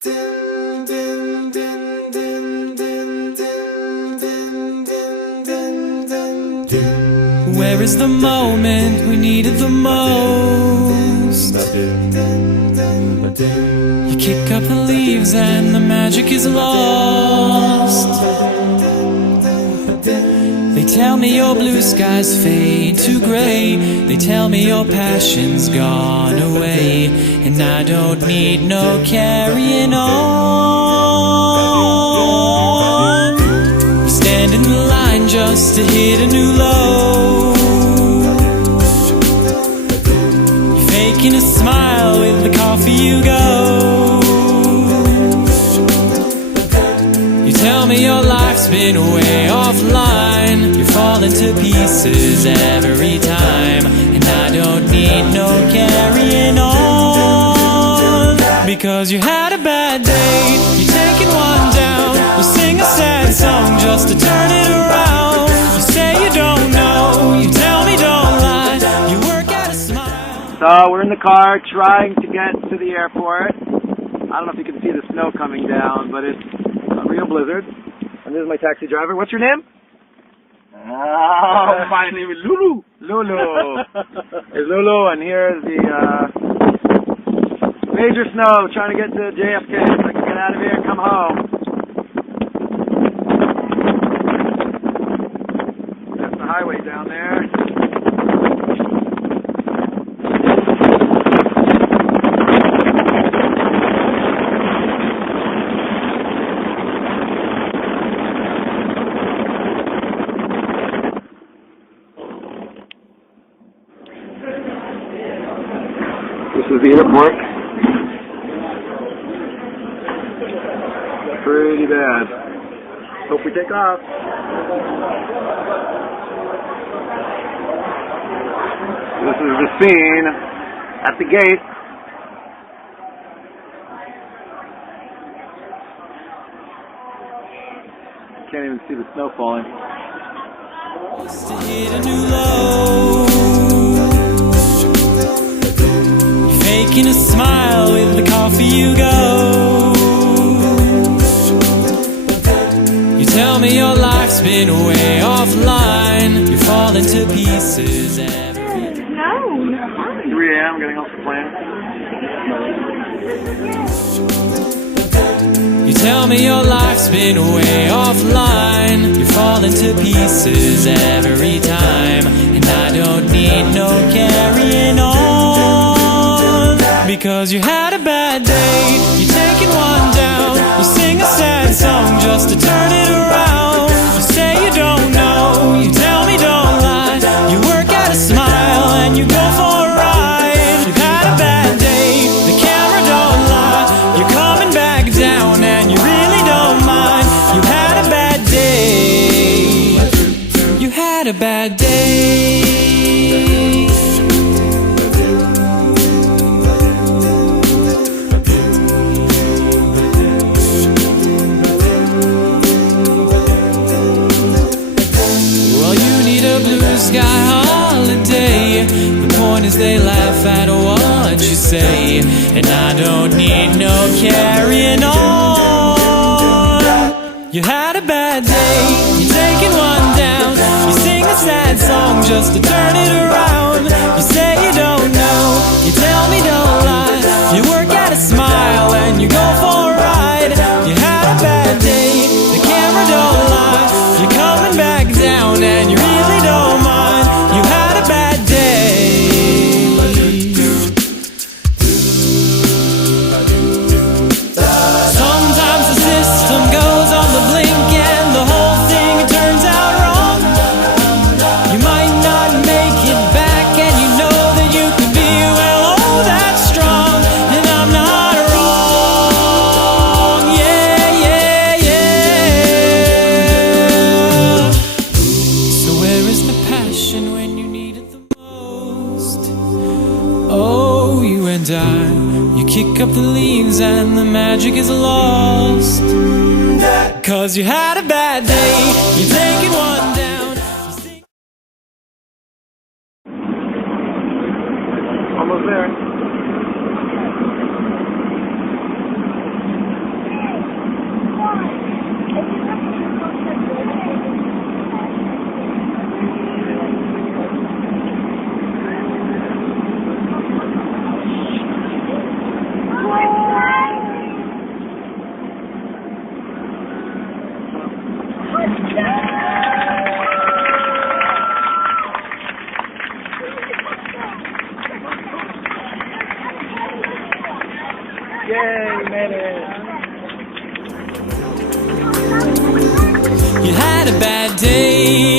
Where is the moment we needed the most? You kick up the leaves and the magic is lost. They tell me your blue skies fade to gray. They tell me your passion's gone away, and I don't need no carrying on. We stand in the line just to hit a new low. You're faking a smile with the coffee you go. You tell me your life's been way offline. You're falling to pieces every time, and I don't need no carrying on. Because you had a bad day, you're taking one down. You sing a sad song just to turn it around. You say you don't know, you tell me don't lie. You work at a smile. So we're in the car trying to get to the airport. I don't know if you can see the snow coming down, but it's a real blizzard. And this is my taxi driver. What's your name? Oh, my name is Lulu. Lulu. It's Lulu, and here's the major snow trying to get to JFK so I can get out of here and come home. That's the highway down there. This is the airport. Pretty bad. Hope we take off. This is the scene at the gate. Can't even see the snow falling. Just to hit a new low. Making a smile with the coffee you go. You tell me your life's been way offline. You're falling to pieces every day. No. 3 a.m. getting off the plane. You tell me your life's been way offline. You're falling to pieces every time, and I don't need no carrying on. Because you had a bad day, you're taking one down. You sing a sad song just to turn it around. You say you don't know, you tell me don't lie. You work at a smile and you go for a ride. You've had a bad day, the camera don't lie. You're coming back down and you really don't mind. You had a bad day. You had a bad day. Sky holiday. The point is they laugh at what you say, and I don't need no carrying on. You had a bad day, you're taking one down. You sing a sad song just to turn it around. You say you don't know, you tell me don't lie. You work at a smile and you go for a ride. You had a bad day, the camera don't lie. You're coming back down and you really don't mind. You had a bad day. Sometimes the system goes on the blink and the whole thing turns out wrong. You might not make it back and you know that you could be, well, oh, that's strong. And I'm not wrong. Yeah, yeah, yeah. So where is the passion when you need it the most? Oh, you and I, you kick up the leaves and the magic is lost. 'Cause you had a bad day, you're taking one down. Almost there. Yay, we made it. You had a bad day,